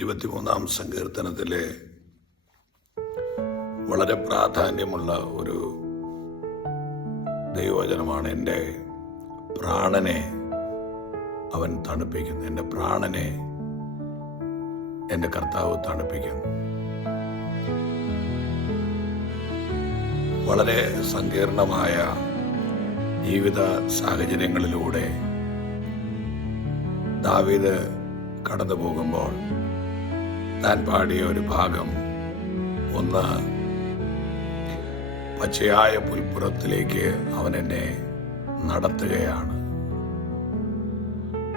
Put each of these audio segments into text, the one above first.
23-ാം സങ്കീർത്തനത്തിലെ വളരെ പ്രാധാന്യമുള്ള ഒരു ദൈവവചനമാണ്. എൻ്റെ പ്രാണനെ അവൻ തണുപ്പിക്കുന്നു. എൻ്റെ പ്രാണനെ എൻ്റെ കർത്താവ് തണുപ്പിക്കുന്നു. വളരെ സങ്കീർണമായ ജീവിത സാഹചര്യങ്ങളിലൂടെ ദാവീദ് കടന്നു പോകുമ്പോൾ താൻ പാടിയ ഒരു ഭാഗം, ഒന്ന്, പച്ചയായ പുൽപ്പുറത്തിലേക്ക് അവൻ എന്നെ നടത്തുകയാണ്.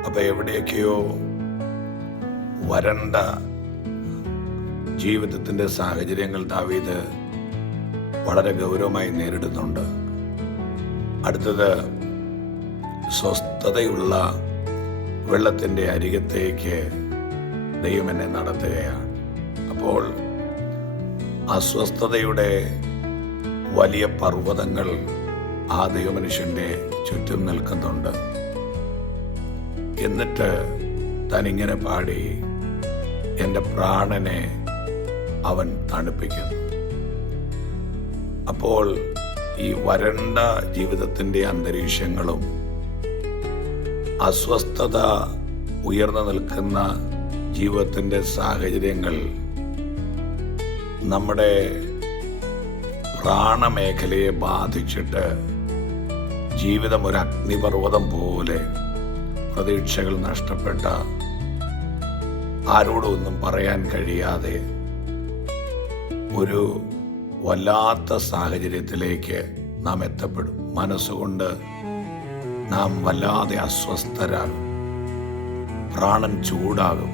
അപ്പൊ എവിടെയൊക്കെയോ വരണ്ട ജീവിതത്തിന്റെ സാഹചര്യങ്ങൾ ദാവീദ് വളരെ ഗൗരവമായി നേരിടുന്നുണ്ട്. അടുത്തത്, സ്വസ്ഥതയുള്ള വെള്ളത്തിന്റെ അരികത്തേക്ക് ദൈവം എന്നെ നടത്തുകയാണ്. അപ്പോൾ അസ്വസ്ഥതയുടെ വലിയ പർവ്വതങ്ങൾ ആ ദൈവമനുഷ്യന്റെ ചുറ്റും നിൽക്കുന്നുണ്ട്. എന്നിട്ട് താൻ ഇങ്ങനെ പാടി, എൻ്റെ പ്രാണനെ അവൻ തണുപ്പിക്കുന്നു. അപ്പോൾ ഈ വരണ്ട ജീവിതത്തിന്റെ അന്തരീക്ഷങ്ങളും അസ്വസ്ഥത ഉയർന്നു നിൽക്കുന്ന ജീവിതത്തിന്റെ സാഹചര്യങ്ങൾ നമ്മുടെ പ്രാണമേഖലയെ ബാധിച്ചിട്ട് ജീവിതം ഒരു അഗ്നിപർവ്വതം പോലെ, പ്രതീക്ഷകൾ നഷ്ടപ്പെട്ട, ആരോടും ഒന്നും പറയാൻ കഴിയാതെ ഒരു വല്ലാത്ത സാഹചര്യത്തിലേക്ക് നാം എത്തപ്പെടും. മനസ്സുകൊണ്ട് നാം വല്ലാതെ അസ്വസ്ഥരാകും, പ്രാണൻ ചൂടാകും,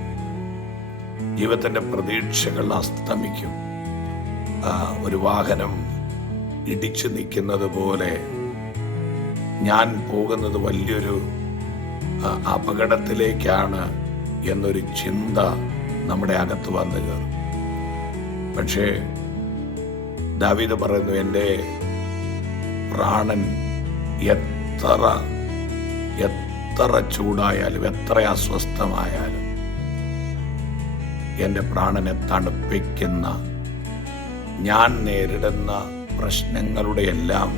ജീവിതത്തിന്റെ പ്രതീക്ഷകൾ അസ്തമിക്കും. ഒരു വാഹനം ഇടിച്ചു നിൽക്കുന്നത് പോലെ ഞാൻ പോകുന്നത് വലിയൊരു അപകടത്തിലേക്കാണ് എന്നൊരു ചിന്ത നമ്മുടെ അകത്ത് വന്നു കയറും. പക്ഷേ ദാവീദ് പറയുന്നു, എൻ്റെ പ്രാണൻ എത്ര ചൂടായാലും, എത്ര അസ്വസ്ഥമായാലും എൻ്റെ പ്രാണനെ തണുപ്പിക്കുന്ന, ഞാൻ നേരിടുന്ന പ്രശ്നങ്ങളുടെ എല്ലാം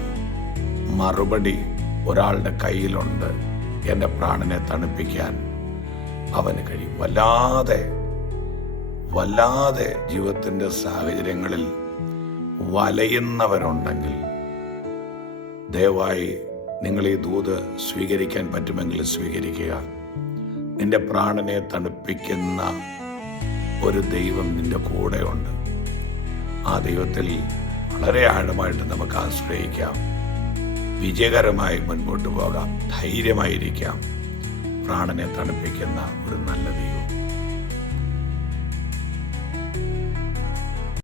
മറുപടി ഒരാളുടെ കയ്യിലുണ്ട്. എൻ്റെ പ്രാണനെ തണുപ്പിക്കാൻ അവന് കഴിയും. വല്ലാതെ ജീവിതത്തിൻ്റെ സാഹചര്യങ്ങളിൽ വലയുന്നവരുണ്ടെങ്കിൽ ദയവായി നിങ്ങൾ ഈ ദൂത് സ്വീകരിക്കാൻ പറ്റുമെങ്കിൽ സ്വീകരിക്കുക. നിന്റെ പ്രാണനെ തണുപ്പിക്കുന്ന ഒരു ദൈവം നിന്റെ കൂടെയുണ്ട്. ആ ദൈവത്തിൽ വളരെ ആഴമായിട്ട് നമുക്ക് ആശ്രയിക്കാം. വിജയകരമായി മുൻപോട്ട് പോകാം. ധൈര്യമായിരിക്കാം. പ്രാണനെ തണുപ്പിക്കുന്ന ഒരു നല്ല ദൈവം.